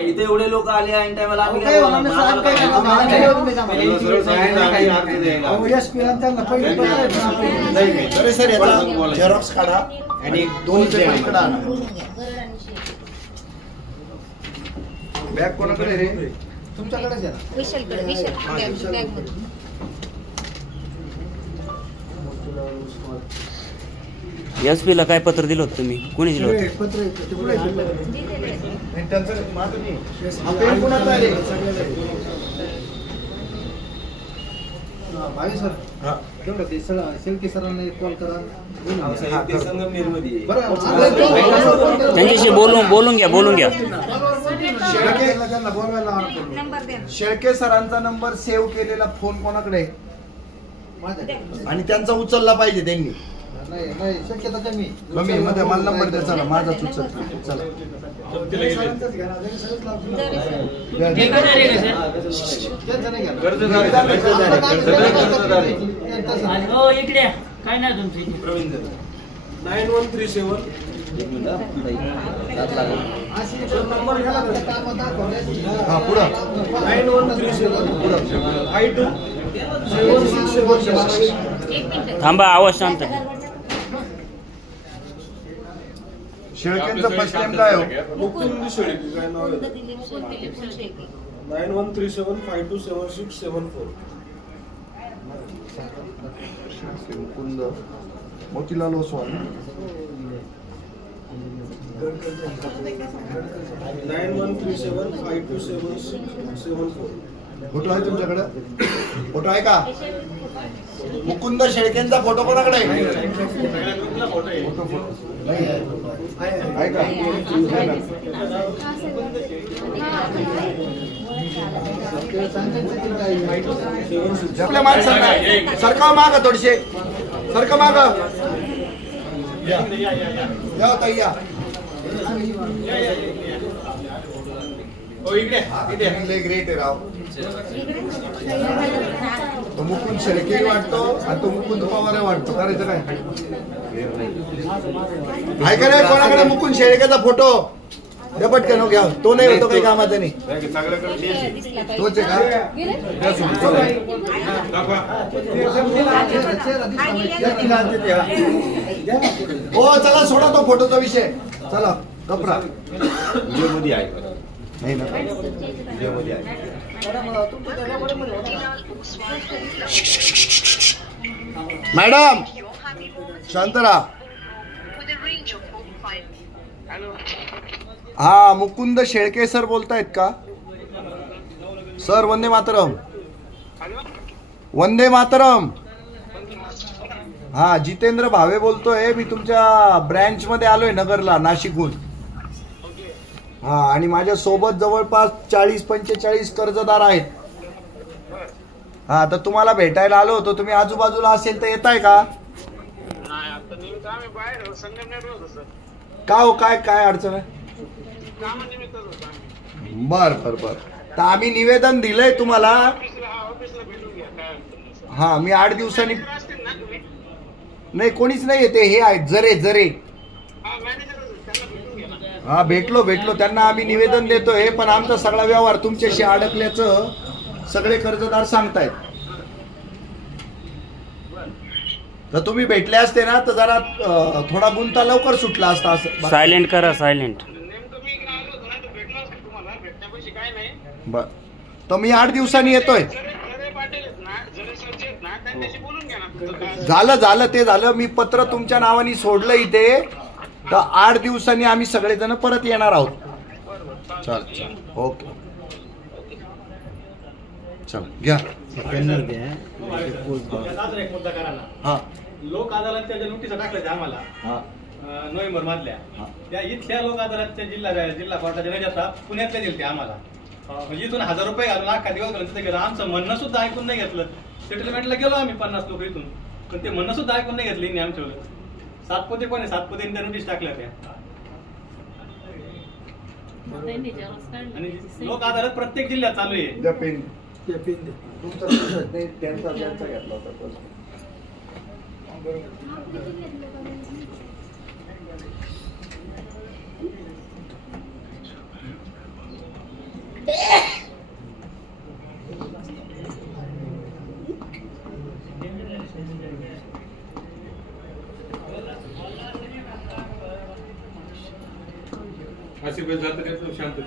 इथे एवढे लोक आले ऐन टायमाला आम्ही काय सर याचा झेरॉक्स काढा आणि दोन्ही पेपर इकडे आणा. बॅग कोणाकडे रे? तुमच्याकडेच आहे ना? विशालकडे. विशाल बॅग मध्ये. SP ला काय पत्र दिलं होतं तुम्ही? कोणी दिलं होतं? पत्र भाई सर तेवढं ते शेळके सरांना कॉल करा. त्यांच्याशी बोलून घ्या. शेळके सरांचा नंबर सेव्ह केलेला फोन कोणाकडे आणि त्यांचा उचलला पाहिजे त्यांनी. नाही शक्यता कमी. मध्ये मला नंबर द्या. चला माझाच उचल. चला इकडे काय नाही तुमची 9137 हा पुढं 9137 थांबा, आवाज शांत. शेळकेंचं फर्स्ट टाइम काय हो? मुकुंद शेळके काय नाव आहे? 9137527674. मुकुंद मोतीलाल ओसवाल. 9137527674. फोटो आहे तुमच्याकडे? फोटो आहे का? मुकुंद शेळकेंचा फोटो कोणाकडे आहे? फोटो आहे का? आपल्या माणसांना सरका माग थोडीशे. सरका माग या ताई या. ग्रेट आहे राव. तो मुकुंद शेळके वाटतो आणि तो मुकुंद पवार वाटतो. करायचं काय? ऐका रे, कोणाकडे मुकुंद शेळकेचा फोटो पटकन घ्या. तो नाही होतो काही कामाचा नाही. तोच आहे का? हो चला सोडा तो फोटोचा विषय. चला कपडा मध्ये आहे नाही ना? मॅडम शांत राहा. हा मुकुंद शेळके सर बोलतायत का? सर वंदे मातरम. वंदे मातरम. हा जितेंद्र भावे बोलतोय. मी तुमच्या ब्रँच मध्ये आलोय नगरला, नाशिकहून. हा आणि माझ्या सोबत जवळपास 40-45 कर्जदार आहेत. हा तर तुम्हाला भेटायला आलो होतो. तुम्ही आजूबाजूला असेल तर येताय का? का हो काय काय अडचण आहे? बर बर बर. तर आम्ही निवेदन दिलंय तुम्हाला. हा मी 8 दिवसांनी. नाही कोणीच नाही येते. हे आहेत जरे. हा भेटलो त्यांना आम्ही निवेदन देतोय. पण आमचा सगळा व्यवहार तुमच्याशी अडकल्याचं सगळे कर्जदार सांगतायत. तर तुम्ही भेटले असते ना तर जरा थोडा गुंता लवकर सुटला असता. असं सायलेंट करा. सायलेंट. बर तर मी 8 दिवसांनी येतोय. झालं ते झालं. मी पत्र तुमच्या नावाने सोडलं इथे. तर 8 दिवसांनी आम्ही सगळेजण परत येणार आहोत. चल ओके चल घ्या. हा लोक अदालतच्या ज्या नोटिसा टाकल्या आम्हाला नोव्हेंबर मधल्या, त्या इथल्या लोक अदालतच्या जिल्हा कोर्टाच्या नाही पुण्यातल्या दिल्या आम्हाला. म्हणजे इथून 1000 रुपये घालून अख्खा दिवस घालून आमचं म्हणणं सुद्धा ऐकून नाही घेतलं. सेटलमेंटला गेलो आम्ही 50 लोक इथून, पण ते म्हणणं सुद्धा ऐकून नाही घेतली आमच्या. 7 पोते कोणी 7 पोते त्या नोटीस टाकल्या त्या. आणि लोक अदालत प्रत्येक जिल्ह्यात चालू आहे. कसे बस जातं त्याचं शांततेत.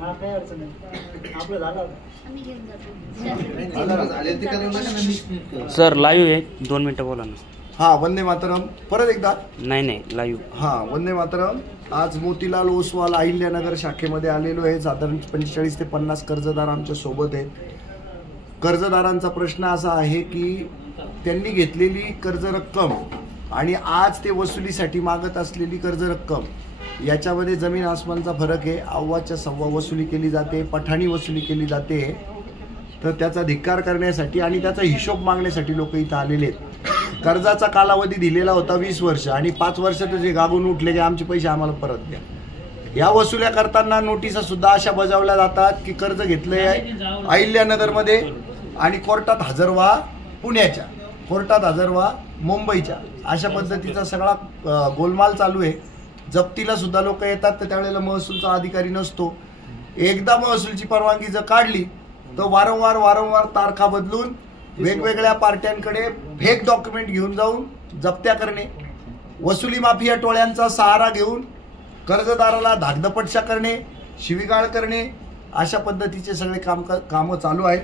हा काही अडचण नाही आपलं झालं आम्ही घेऊन जातो. सर लाईव्ह आहे 2 मिनिटं बोला ना. हा, वंदे मातरम. परत एकदा. नाही लाईव्ह. हा, वंदे मातरम. आज मोतीलाल ओसवाल अहिल्यानगर शाखेमध्ये आलेलो आहे. साधारण 45 ते 50 कर्जदार आमच्या सोबत आहेत. कर्जदारांचा प्रश्न असा आहे की त्यांनी घेतलेली कर्ज रक्कम आणि आज ते वसुलीसाठी मागत असलेली कर्ज रक्कम याच्यामध्ये जमीन आसमानचा फरक आहे. अव्वाच्या सव्वा वसुली केली जाते, पठाणी वसुली केली जाते. तर त्याचा धिक्कार करण्यासाठी आणि त्याचा हिशोब मागण्यासाठी लोक इथं आलेले आहेत. कर्जाचा कालावधी दिलेला होता 20 वर्ष आणि 5 वर्षात जे गागून उठले की आमचे पैसे आम्हाला परत द्या. या वसुल्या करताना नोटिसा सुद्धा अशा बजावल्या जातात की कर्ज घेतले अहिल्यानगरमध्ये आणि कोर्टात हजर व्हा पुण्याच्या, कोर्टात हजर व्हा मुंबईच्या, अशा पद्धतीचा सगळा गोलमाल चालू आहे. जप्तीला सुद्धा लोक येतात तर त्यावेळेला महसूलचा अधिकारी नसतो. एकदा महसूलची परवानगी जर काढली तर वारंवार तारखा बदलून वेगवेगळ्या पार्ट्यांकडे फेक डॉक्युमेंट घेऊन जाऊन जप्त्या करणे, वसुली माफिया टोळ्यांचा सहारा घेऊन कर्जदाराला धाकदपटशा करणे, शिवीगाळ करणे, अशा पद्धतीचे सगळे कामं चालू आहेत.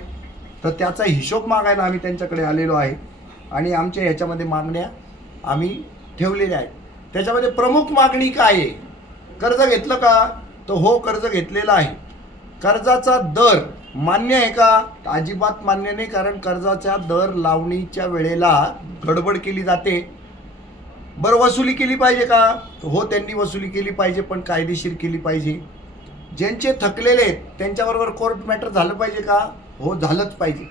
तर त्याचा हिशोब मागायला आम्ही त्यांच्याकडे आलेलो आहे आणि आमच्या ह्याच्यामध्ये मागण्या आम्ही ठेवलेल्या आहेत. त्याच्यामध्ये प्रमुख मागणी काय आहे? कर्ज घेतलं का? तर हो, कर्ज घेतलेलं आहे. कर्जाचा दर मान्य आहे का? अजिबात मान्य नाही, कारण कर्जाचा दर लावणीच्या वेळेला गडबड केली जाते. बरं, वसुली केली पाहिजे का? हो, त्यांनी वसुली केली पाहिजे, पण कायदेशीर केली पाहिजे. ज्यांचे थकलेले आहेत त्यांच्याबरोबर कोर्ट मॅटर झालं पाहिजे का? हो, झालंच पाहिजे.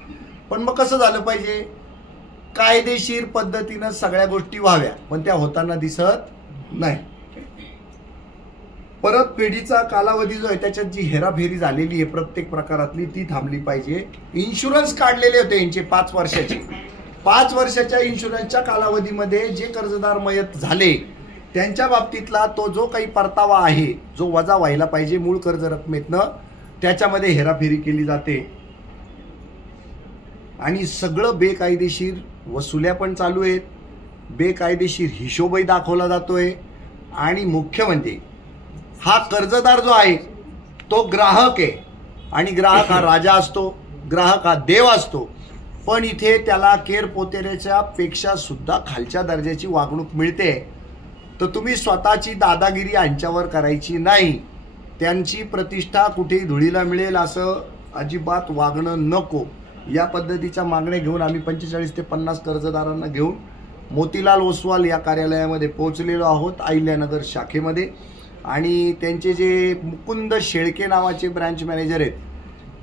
पण मग कसं झालं पाहिजे? कायदेशीर पद्धतीनं सगळ्या गोष्टी व्हाव्या, पण त्या होताना दिसत नाही. परत फेडीचा कालावधी जो आहे त्याच्यात जी हेराफेरी झालेली आहे प्रत्येक प्रकारातली ती थांबली पाहिजे. इन्शुरन्स काढलेले होते यांचे 5 वर्षाचे. 5 वर्षाच्या इन्शुरन्सच्या कालावधीमध्ये जे कर्जदार मयत झाले त्यांच्या बाबतीतला तो जो काही परतावा आहे, जो वजा व्हायला पाहिजे मूळ कर्ज रकमेतनं, त्याच्यामध्ये हेराफेरी केली जाते. आणि सगळं बेकायदेशीर वसुल्या पण चालू आहेत, बेकायदेशीर हिशोबही दाखवला जातोय. आणि मुख्य म्हणजे हा कर्जदार जो आहे तो ग्राहक आहे आणि ग्राहक हा राजा असतो, ग्राहक हा देव असतो. पण इथे त्याला केर पोतेऱ्याच्या पेक्षा सुद्धा खालच्या दर्जाची वागणूक मिळते. तर तुम्ही स्वतःची दादागिरी यांच्यावर करायची नाही. त्यांची प्रतिष्ठा कुठेही धुळीला मिळेल असं अजिबात वागणं नको. या पद्धतीच्या मागण्या घेऊन आम्ही 45 ते 50 कर्जदारांना घेऊन मोतीलाल ओसवाल या कार्यालयामध्ये पोहोचलेलो आहोत अहिल्यानगर शाखेमध्ये. आणि त्यांचे जे मुकुंद शेळके नावाचे ब्रांच मॅनेजर आहेत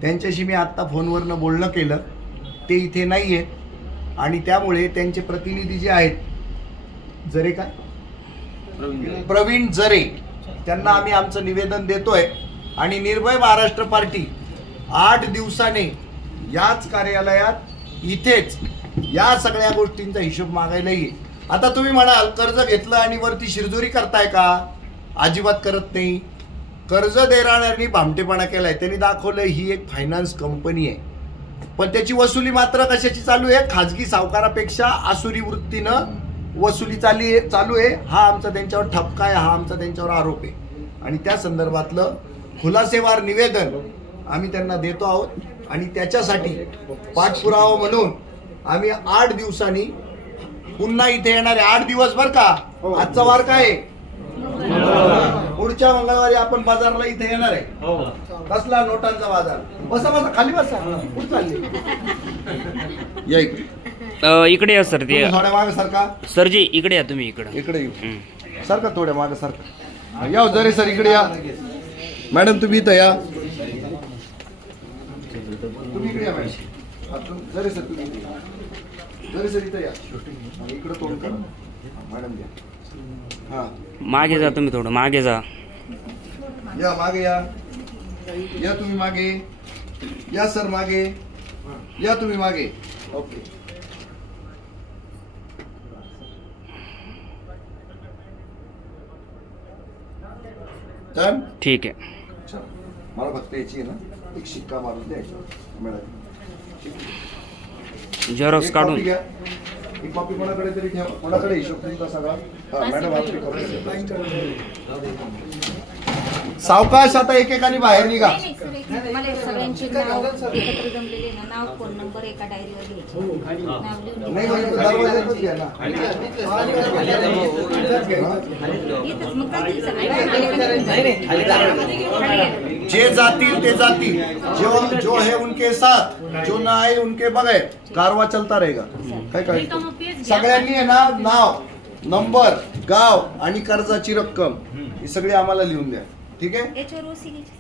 त्यांच्याशी मी आत्ता फोनवरनं बोलणं केलं, ते इथे नाही आहेत. आणि त्यामुळे त्यांचे प्रतिनिधी जे आहेत जरे काय प्रवीण जरे, त्यांना आम्ही आमचं निवेदन देतोय. आणि निर्भय महाराष्ट्र पार्टी 8 दिवसाने याच कार्यालयात इथेच या सगळ्या गोष्टींचा हिशोब मागायला येईल. आता तुम्ही म्हणाल कर्ज घेतलं आणि वरती शिरजोरी करताय का? अजिबात करत नाही. कर्ज देणाऱ्यांनी भामटेपणा केलाय. त्यांनी दाखवलं ही एक फायनान्स कंपनी आहे, पण त्याची वसुली मात्र कशाची चालू आहे? खाजगी सावकारापेक्षा आसुरी वृत्तीनं वसुली चालू आहे. हा आमचा त्यांच्यावर ठपका आहे, हा आमचा त्यांच्यावर आरोप आहे. आणि त्या संदर्भातलं खुलासेवार निवेदन आम्ही त्यांना देतो आहोत. आणि त्याच्यासाठी पाठपुरावा म्हणून आम्ही 8 दिवसांनी पुन्हा इथे येणार आहे. 8 दिवस बरं का. आजचा वार काय आहे? पुढच्या मंगळवारी आपण बाजारला इथे येणार आहे. कसला? नोटांचा बाजार. बसा बसा, खाली बसा. कुठं चालली? इकडे या सर. ते थोड्या मागे सारखा. सरजी इकडे या, तुम्ही इकडे येऊ सारखा, थोड्या मागे सारखा. या जरे सर, इकडे या. मॅडम तुम्ही इथं या. तुम्ही इकडे या मॅडम. जरे सर तुम्ही जरे सर इथं या. इकडे तोंड करा मॅडम. द्या. हा, मागे जा तुम्ही, थोडं मागे जा. या मागे या. या तुम्ही मागे या. सर मागे या, तुम्ही मागे. ओके. ठीक आहे. मला फक्त याची ना एक शिक्का मारून द्यायचा मॅडम. झेरॉक्स काढून एक कॉपी कोणाकडे तरी ठेवा. कोणाकडे हिशोब तुमचा सगळा. मॅडम आपली कॉपी सावकाश आता एकेकाने बाहेर निघा. नाही, सर, मला सगळ्यांची नाव एकत्र जमलेले ना, नाव फोन नंबर एका डायरीवर घ्यायचे. नाव लिहून नाही म्हणजे दरवाज्यातच घ्या ना. इथंच मग काय दिलं सगळं? खाली गेलं. जे जातील ते जातील, जो है उनके साथ, जो ना आए उनके बगैर कारवा चलता रहेगा. काय काय सगळ्यांनी आहे ना, नाव, नंबर, गाव आणि कर्जाची रक्कम ही सगळी आम्हाला लिहून द्या. ठीक आहे. याच्यावर ओसी घ्यायची.